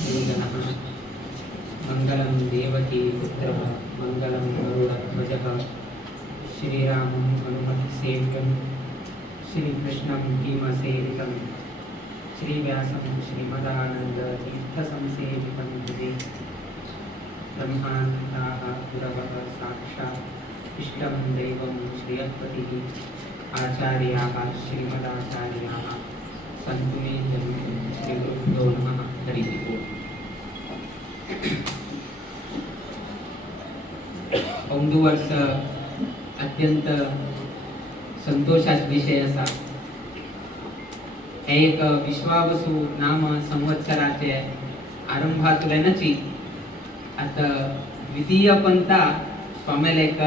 श्रीगणः मङ्गलं देवकी पुत्रः मङ्गलं गरुडध्वजः श्रीरामं हनुमत्सेव्यं श्रीकृष्णं भीमसेवितं श्रीव्यासं श्रीमदानन्दतीर्थसंसेवितं भजे ब्रह्मानन्दाः गुरवः साक्षात् इष्टं दैवं श्रियःपतिः आचार्याः श्रीमदाचार्याः सन्तु मे जन्मे श्रीगुरुभ्यो नमः हरिः ओम्। औंदू वर्ष अत्यंत संतोषाचा विषय असा एक विश्वावसु नाम संवत्सराचे आरंभातुल्यानची आता द्वितीय पंथा स्वामीला एक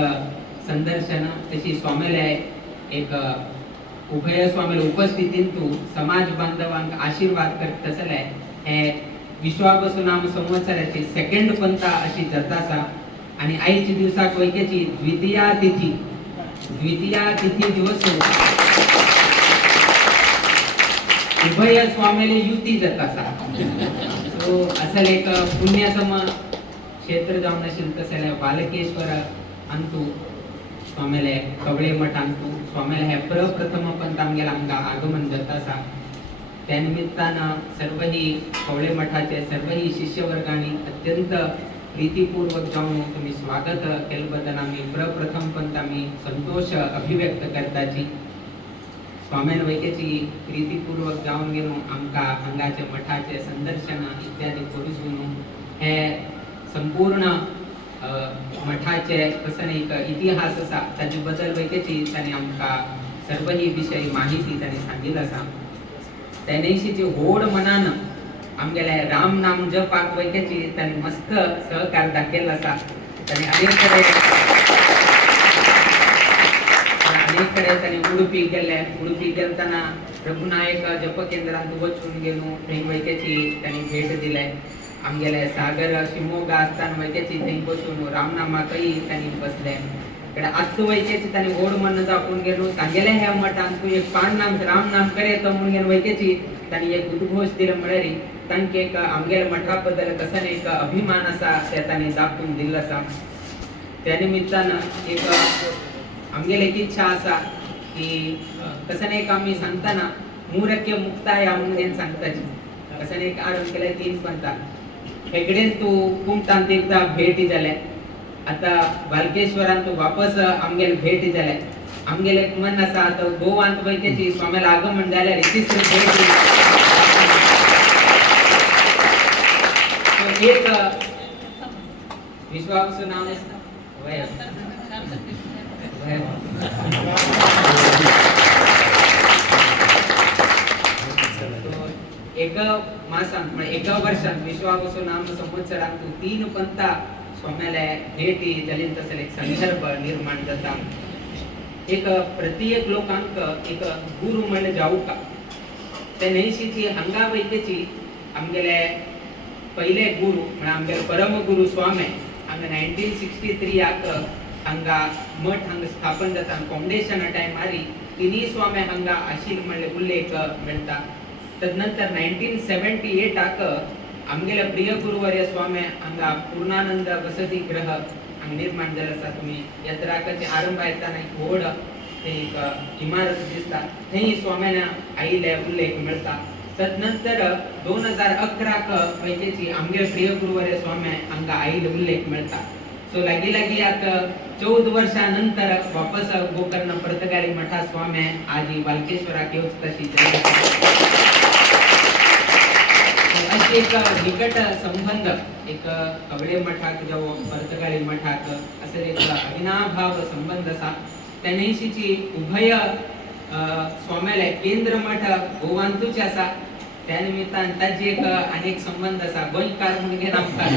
संदर्शन तशी स्वामीला एक उभय स्वामीला उपस्थितींतू समाज बांधवांक आशीर्वाद करत असले हे विश्वावसु नाम संवत्सराची सेकंड पंथा अशी जातासा आणि आईची दिवसाक वैकेची द्वितीया तिथी दिवस उभय स्वामीले युती जातासा तो असल एक पुण्यसम क्षेत्र जाऊन असेल तसले बालकेश्वर अंतू स्वामीले कवळे मठ अंतू स्वामीला हे प्रप्रथम पंथ आमका आगमन जातासा त्या निमित्तानं सर्वही कवळे मठाचे सर्वही शिष्यवर्गांनी अत्यंत प्रीतीपूर्वक जाऊन तुम्ही स्वागत केल्याबद्दल आम्ही प्रप्रथम पंथ आम्ही संतोष अभिव्यक्त करताची स्वामीन वैकेची प्रीतीपूर्वक जाऊन गेलो आमका अंगाचे मठाचे संदर्शन इत्यादी करून हे संपूर्ण मठाचे कसं एक इतिहास असा त्याची बद्दल वैकेची त्यांनी आमका सर्वही विषयी माहिती त्यांनी सांगितलं असा त्यानेशीची होड मनानं आमगेल्या राम नाम जपाक वैकेची त्यांनी मस्त सहकार दाखवला असा त्यांनी अनेकडे त्यांनी उडुपी गेलताना प्रभुनायक जप केंद्रात वचून गेलो थंय वैकेची त्यांनी भेट दिलाय आमगेल्या सागर शिमोगा असताना वैकेची थंय बसून रामनामाकही त्यांनी बसले इकडे आजतो वैकेची त्यांनी ओढ म्हणून दाखवून गेलो सांगेल्या ह्या मठात तू एक पान नाम राम नाम करे तर म्हणून वैकेची त्यांनी एक उद्घोष दिलं म्हळेरी तांके एक आमगेल्या मठाबद्दल कसं एक अभिमान असा त्या त्यांनी दाखवून दिला असा त्या निमित्तानं एक आमगेला एक इच्छा असा की कसं एक आम्ही सांगताना मूरक्य मुक्ताय म्हणून सांगताची कसं एक आरंभ केलाय 3 पंथा हेगडेन तू कुमतांत एकदा भेटी झाल्या आता बालकेश्वरांत तू वापस आमगेला भेटी झाल्या आमगेला एक मन असा आता गोवांत वैकेची स्वामीला आगमन झाल्या तिसरी भेटी एक विश्वावसु नाम वय एक मासांत एक वर्षांत विश्वावसु नाम संवत्सरांत 3 पंथा स्वामीला भेटी जाली तसले एक संदर्भ निर्माण जाता एक प्रत्येक लोकांक एक गुरु म्हणले जाऊ का त्या नैशीची हंगा वैकेची आमगेले पहिले गुरु म्हणजे आमगेले परम गुरु स्वामी आमगे 1963 आक हंगा मठ हंग स्थापन जाता फाउंडेशन टाइम मारी तिन्ही स्वामी हंगा आशील म्हणले उल्लेख मिळता तदनंतर 1978 आक आमगेले प्रिय गुरुवर्य स्वामी हंगा पूर्णानंद वसति गृह हंग निर्माण झालं असा तुम्ही यात्राकाचे आरंभ येताना एक होड एक इमारत दिसता थंय स्वामीना आईले उल्लेख मिळता तदनंतर 2011 क वैकेची आमगे प्रिय गुरुवर्य स्वामी हंगा आईले उल्लेख मिळता सो लागी आता 14 वर्षानंतर वापस गोकर्ण परतगारी मठा स्वामी आजी बालकेश्वरा केवच तशी अशी एक निकट संबंध एक कवळे मठाक जाऊ परतगारी मठाक असे एक अविनाभाव संबंध असा त्यानेशीची उभय स्वामीला केंद्र मठ गोवांतूचे असा त्या निमित्तान ताजी एक अनेक संबंध असा गोंयकार म्हणून घेऊन आमकां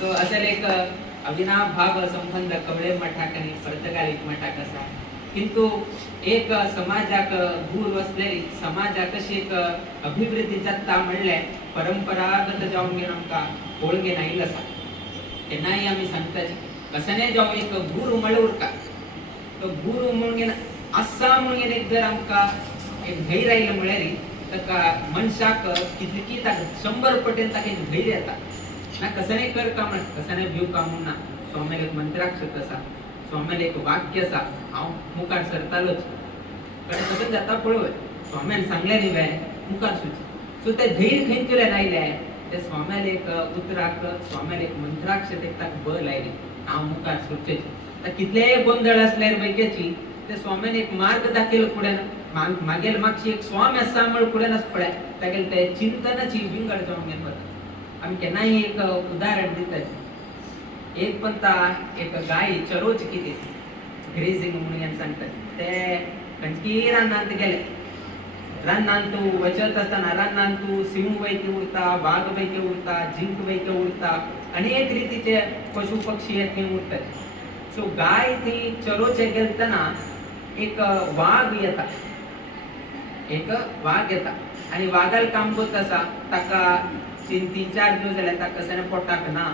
सो असेल एक अविनाभाव संबंध कवळे मठाक आणि परतगारी मठाक असा किंतु एक समाजाक दूर वसलेली समाजाक कशी एक अभिवृद्धी जाता म्हणले परंपरागत जाऊन घेऊन आमकां ओळखे नाही असा तेन्नाही आम्ही सांगताची कसने जाऊन एक गुरु म्हळे उरता तो गुरु म्हणून घेऊन असा म्हणून एक जर आमकां एक भय राहिलं म्हळ्यार ताका मनशाक कितली ताका 100 पटेन ताका एक धैर्य येता ना कसं कर का म्हण कसं भिव का म्हणून ना स्वामीला एक मंत्राक्षर आसा स्वामीला एक वाक्य आसा हांव मुखार सरतालोच पण कसं जाता पळय स्वाम्यान सांगले न्ही बाय मुखार सुच सो ते धैर्य खंयतल्यान आयले ते स्वाम्याला एक उतराक स्वाम्याला एक मंत्राक्षर एक ताका बळ लायली हांव मुखार सरचें कितलेय गोंधळ असल्यार वैक्याची ते स्वाम्यान एक मार्ग दाखयलो फुड्यान मागेल मागची एक स्वामी आसा म्हण फुड्यान पळय तागेले ते चिंतनाची विंगड जावंक गेलो आमी केन्नाय एक उदाहरण दितात एक पंता एक गाय चरोवची कितें ग्रेजिंग म्हणून सांगतात ते खंयची रानांत गेले रानांत तूं वचत आसतना रानांत तूं सिंह वैके उरता वाघ वैके उरता जिंक वैके उरता अनेक रितीचे पशु पक्षी हे थंय उरतात सो गाय थंय चरोवचे गेलतना एक वाघ येता आनी वाघाल काम करता आसा ताका 3-4 दिवस जाले ताका कसं पोटाक ना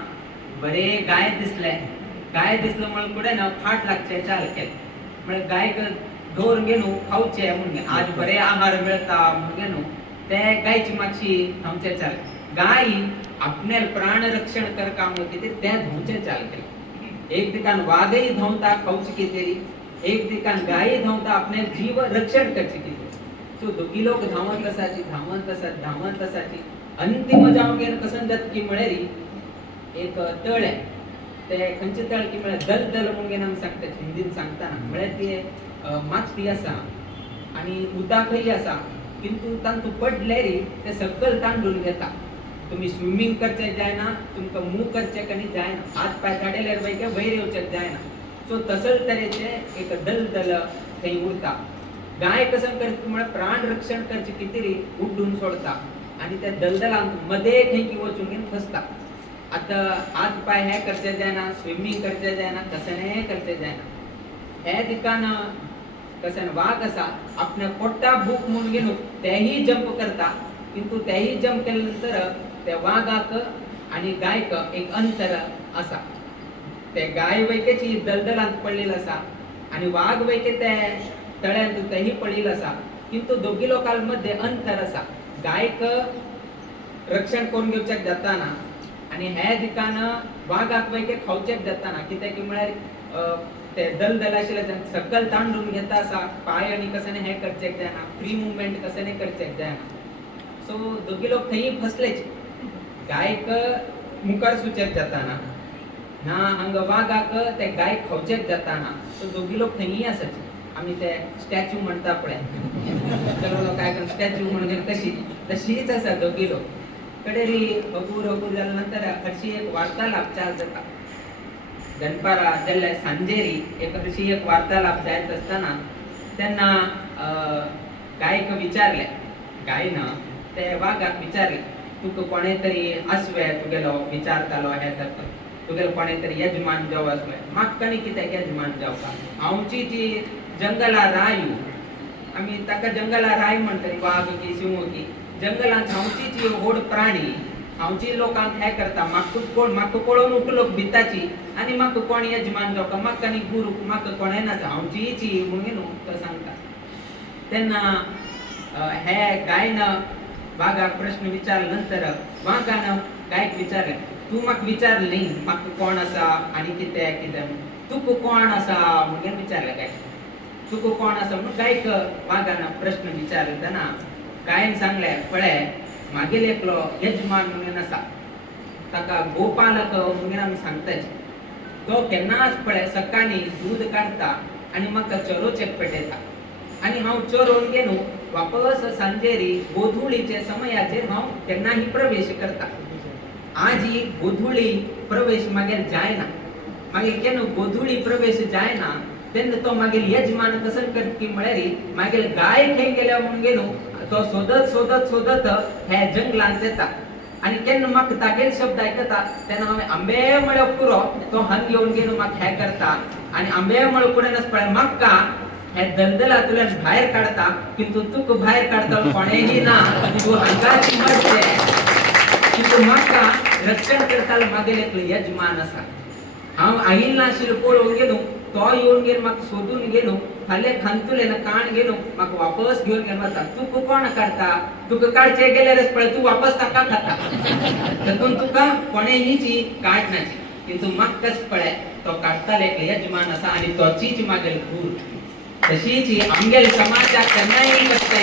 बरे गाय दिसलो म्हणून फुडें ना फाट लागचे चाल केले म्हळ्यार गायक दवरून गेलो खावचे म्हणून आज बरे आहार मेळटा म्हणून गेलो ते गायची मातशी धांवचे चाल गाय आपणेल प्राण रक्षण करता म्हणून कितें ते धांवचे चाल केले एक दिकान वाघय धांवता खावचे कितें एक दिकान गाय धांवता आपणे जीव रक्षण करचे कितें सो दोगी लोक धांवत आसाची अंतिम जावं गेलं कसं जात की म्हळ्यार एक तळ आहे ते खंयचे तळ की म्हळ्यार दलदल म्हणून आमी सांगतात हिंदीन सांगताना म्हळ्यार ते माती आसा आनी उदकय आसा किंतु तांतू पडले रे ते सकल तांडून घेता तुम्ही स्विमिंग करचे जायना तुमकां मूव करचे कनी जायना हात पाय काडल्यार वैके वयर येवचे जायना सो तसले तरेचे एक दलदल थंय उरता गाय कसं करता म्हळ्यार प्राण रक्षण करचे कितें रे उड्डून सोडता आणि त्या दलदलांत मध्ये खंय वचून घेवन फसता आता हात पाय हे करचे जायना स्विमिंग करचे जायना कसं करचे जायना हे दिकान कसं वाघ आसा आपल्या पोट्टा भूक म्हणून गेलो तेही जंप करता किंतु तेही जंप केल्या नंतर त्या वाघाक आणि गायक एक अंतर आसा ते गाय वैकेची दलदलांत पडलेली आसा आणि वाघ वैके ते तळ्यांत तेही पडलेली आसा किंतु दोगी लोकां मध्ये अंतर आसा गायक रक्षण करून घेवचेक जाताना आणि हे दिकान वाघाक वैके खावचेक जाताना कित्याक म्हळ्यार ते दलदल आशिल्ले सकल तांडून घेता आसा पाय आणि कसं हे करचेक जायना फ्री मुवमेंट कसं करचेक जायना सो दोगी लोक थंय फसलेच गायक मुखार सुचेक जाताना ना हांगा वाघाक ते गाय खावचेक जाताना सो दोगी लोक थंय आसाचे आमी ते स्टॅच्यू म्हणटा पळय काय स्टॅच्यू म्हणजे तशीच आसा दोगी लोक कडेरी हबूर जाल्या नंतर हरशी एक वार्तालाप चाल जाता दनपारा जाल्यार सांजेरी एक हरशी एक वार्तालाप जायत आसतना तेन्ना गायक विचारले गायन ते वाघाक विचारले तुका कोणें तरी आसवे तुगेलो विचारतालो हे करता तुगेलो कोणें तरी यजमान जाव आसवे म्हाका आनी कित्याक यजमान जावपा हांवची जी जंगला राय आमी ताका जंगला राय म्हणटली वाघ की सिंह की जंगलांत हांवची जी व्हड प्राणी हांवची लोकांक हे करता म्हाका पळोवन उठलो भिताची आनी म्हाका कोण यजमान जावपा म्हाका आनी गुरू म्हाका कोणें ना हांवची जी म्हणून न्हू तो सांगता तेन्ना हे गायन वाघाक प्रश्न विचारले नंतर वाघान गायक विचारले तू म्हाका विचारले न्ही म्हाका कोण आसा आनी कितें तुका कोण आसा म्हणून विचारले गायक तुका कोण आसा म्हणून गायक वाघान प्रश्न विचारले तेन्ना गायन सांगले पळय मागेल एकलो यजमान म्हणून आसा ताका गोपालक म्हणून आमी सांगताचे तो केन्नाच पळय सकाळी दूध काडटा आनी म्हाका चरोवचेक पेटयता आनी हांव चरोवन गेलो वापस सांजेरी गोधुळीचे समयाचेर हांव केन्नाही प्रवेश करता आज ही गोधुळी प्रवेश मागेल जायना मागीर केन्ना गोधुळी प्रवेश जायना तेन्ना तो मागीर यजमान कसं करता की म्हळ्यार मागीर गाय खंय गेल्या म्हणून गेलो तो सोदत हे जंगलांत येता आनी केन्ना म्हाका तागेले शब्द आयकता तेन्ना हांवें आंबे मळ्यो पुरो तो हंग घेवन गेलो म्हाका हे करता आनी आंबे मळ्यो पुडेनच पळय म्हाका हे दलदलांतल्यान भायर काडता किंतु तुका भायर काडटलो कोणेही ना तूं हांगाची मरचे किंतु म्हाका रक्षण करतालो मागेल एकलो यजमान आसा हांव आयिल्लो नाशिल्लो पळोवन गेलो तो तो येऊन गेलो म्हाका सोदून गेलो फाल्यां खांतुले ना काण गेलो म्हाका वापस घेवन गेलो वता तू कोण करता तुका काडचे गेल्यारच पळय तू वापस ताका खाता तातूंत तुका कोणेची काडनाची किंतु म्हाका कस पळय तो काडटाले एक यजमान आसा आनी तोचीच मागेल खूर तशीच आमगेल समाजाक केन्नाय कष्ट